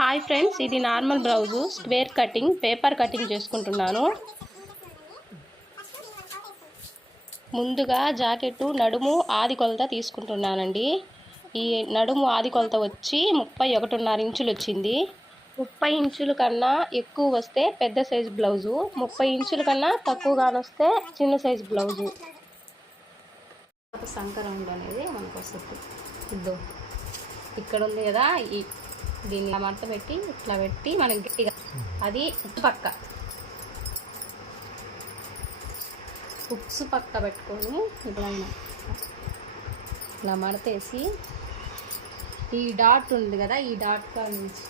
Hi friends, ఇది normal blouse square cutting paper cutting చేసుకుంటున్నాను. ముందుగా జాకెట్ నడుము ఆది కొలత తీసుకుంటున్నానండి. ఈ నడుము ఆది కొలత వచ్చి 31.5 ఇంచులు వచ్చింది. 30 ఇంచుల కన్నా ఎక్కువ వస్తే పెద్ద సైజు బ్లౌజు, 30 ఇంచుల కన్నా తక్కువగా వస్తే చిన్న సైజు బ్లౌజు. సంకరం అనేది మనకు వస్తుంది. ఇద్దో ఇక్కడ ఉంది కదా, దీన్ని మడత పెట్టి ఇట్లా పెట్టి మనం గట్టిగా అది ఉక్స్ పక్క పెట్టుకొని ఇట్లయినా ఇలా మడతేసి ఈ డాట్ ఉంది కదా, ఈ డాట్ నుంచి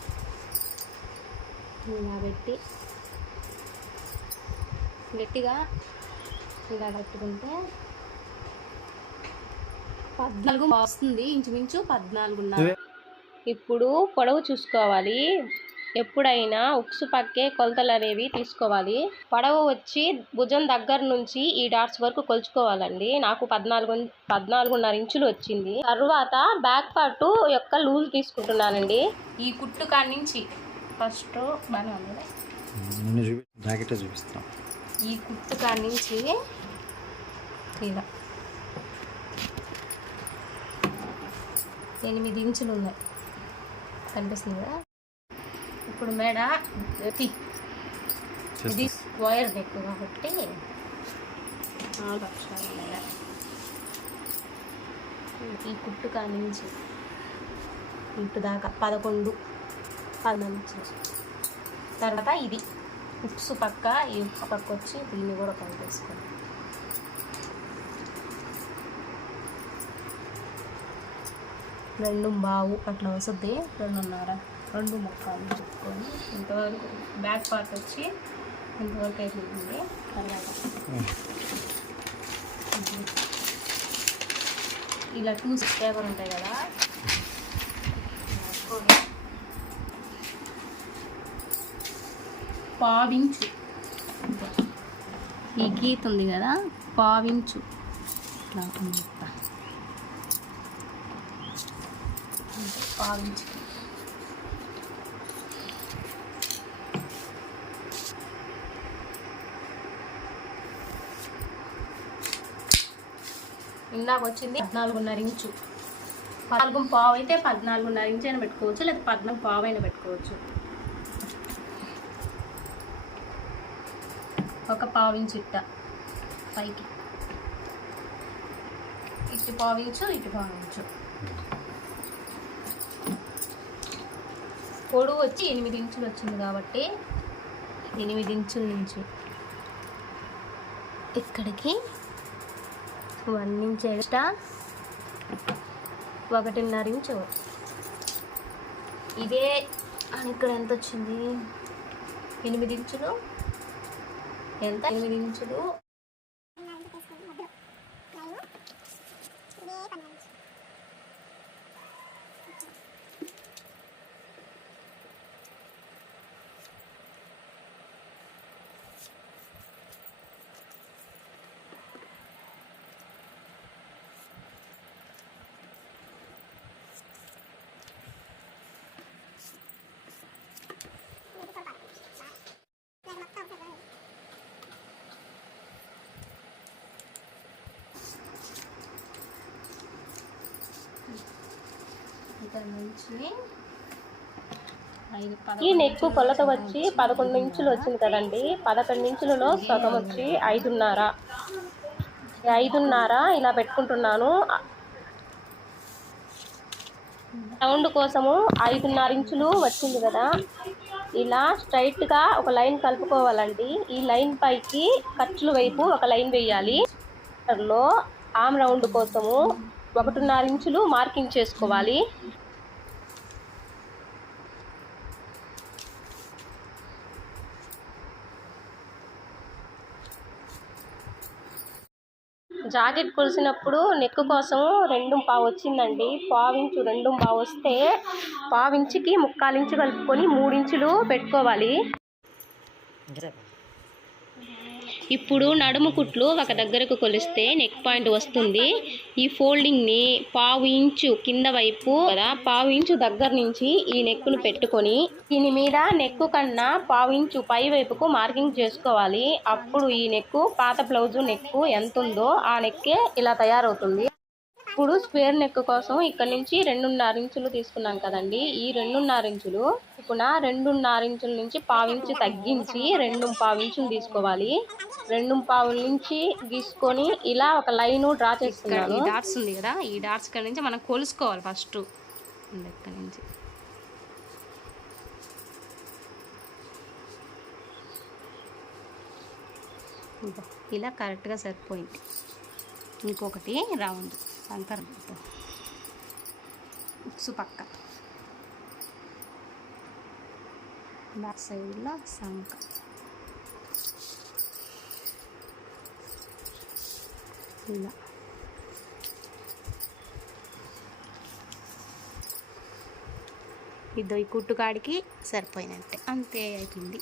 ఇలా పెట్టి గట్టిగా ఇలా కట్టుకుంటే 14 వస్తుంది, ఇంచుమించు 14.5. ఇప్పుడు పొడవు చూసుకోవాలి. ఎప్పుడైనా ఉక్సు పక్కే కొలతలు అనేవి తీసుకోవాలి. పొడవు వచ్చి భుజం దగ్గర నుంచి ఈ డాట్స్ వరకు కొలుచుకోవాలండి. నాకు 14.5 ఇంచులు వచ్చింది. తర్వాత బ్యాక్ పార్ట్ యొక్క లూజ్ తీసుకుంటున్నానండి. ఈ కుట్టు కాడి నుంచి ఫస్ట్ చూపిస్తాం. ఈ కుట్టు కాడి నుంచి ఇలా 8 ఇంచులు ఉన్నాయి, కనిపిస్తుంది కదా. ఇప్పుడు మేడ ఇది స్క్వేర్ నెక్ కాబట్టి ఈ కుట్టు కాడి నుంచి ఇటు దాకా 11 ఇంచులు. తర్వాత ఇది ఉక్సు పక్క, ఈ ఉక్సు పక్క వచ్చి దీన్ని కూడా కలిపేసుకోండి. రెండు బావు అట్లా వస్తుంది, 2.5 2 ముక్కలు చెప్పుకొని ఇంతవరకు బ్యాక్ పార్ట్ వచ్చి ఇంతవరకు అయిపోతుంది. తర్వాత ఇలా 2 పేపర్ ఉంటాయి కదా, పావించు ఈ గీత ఉంది కదా, పావించు ఇట్లా పావించు. ఇందాక వచ్చింది 14.5 ఇంచు. 14.5 అయితే 14.5 ఇంచు అయినా పెట్టుకోవచ్చు, లేదా 14.5 అయినా పెట్టుకోవచ్చు. ఒక పావించు ఇట్ట పైకి, ఇటు పావించు, ఇటు పావించు. పొడవు వచ్చి 8 ఇంచులు వచ్చింది కాబట్టి 8 ఇంచుల నుంచి ఇక్కడికి 1 ఇంచ్ ఎక్స్ట్రా, 1.5 ఇంచు. ఇదే ఇక్కడ ఎంత వచ్చింది, 8 ఇంచులు. ఎంత 8 ఇంచులు ఈ నెక్ కొలత వచ్చి 11 ఇంచులు వచ్చింది కదండి. 11 ఇంచులలో సగం వచ్చి 5.5. 5.5 ఇలా పెట్టుకుంటున్నాను. రౌండ్ కోసము 5.5 ఇంచులు వచ్చింది కదా, ఇలా స్ట్రైట్గా ఒక లైన్ కలుపుకోవాలండి. ఈ లైన్ పైకి ఖర్చుల వైపు ఒక లైన్ వేయాలి. లో ఆమ్ రౌండ్ కోసము 1.5 ఇంచులు మార్కింగ్ చేసుకోవాలి. జాకెట్ కొలిసినప్పుడు నెక్ కోసం 2.5 వచ్చిందండి. పావించు 2.5 వస్తే పావించుకి 3/4 ఇంచు కలుపుకొని 3 ఇంచులు పెట్టుకోవాలి. ఇప్పుడు నడుము కుట్లు ఒక దగ్గరకు కొలిస్తే నెక్ పాయింట్ వస్తుంది. ఈ ఫోల్డింగ్ని పావు ఇంచు కింద వైపు కదా, పావు ఇంచు దగ్గర నుంచి ఈ నెక్కును పెట్టుకొని దీని మీద నెక్కు కన్నా పావు ఇంచు పై వైపుకు మార్కింగ్ చేసుకోవాలి. అప్పుడు ఈ నెక్కు పాత బ్లౌజు నెక్కు ఎంత ఉందో ఆ నెక్కే ఇలా తయారవుతుంది. ఇప్పుడు స్క్వేర్ నెక్ కోసం ఇక్కడ నుంచి 2.5 ఇంచులు తీసుకున్నాం కదండి. ఈ 2.5 ఇంచులు ఇప్పుడు 2.5 ఇంచుల నుంచి పావించి తగ్గించి 2.5 ఇంచులు తీసుకోవాలి. 2.5 నుంచి గీసుకొని ఇలా ఒక లైన్ డ్రా చేసుకున్నాను. ఈ డాట్స్ ఉంది కదా, ఈ డాట్స్ ఇక్కడ నుంచి మనం కొలుసుకోవాలి ఫస్ట్. ఇక్కడ నుంచి ఇలా కరెక్ట్గా సరిపోయింది. ఇంకొకటి రౌండ్ సంకర్ ఉక్సు పక్క బ్యాక్ సైడ్లో సంక ఇలా ఈ కుట్టుకాడికి సరిపోయినట్టే, అంతే అయిపోయింది.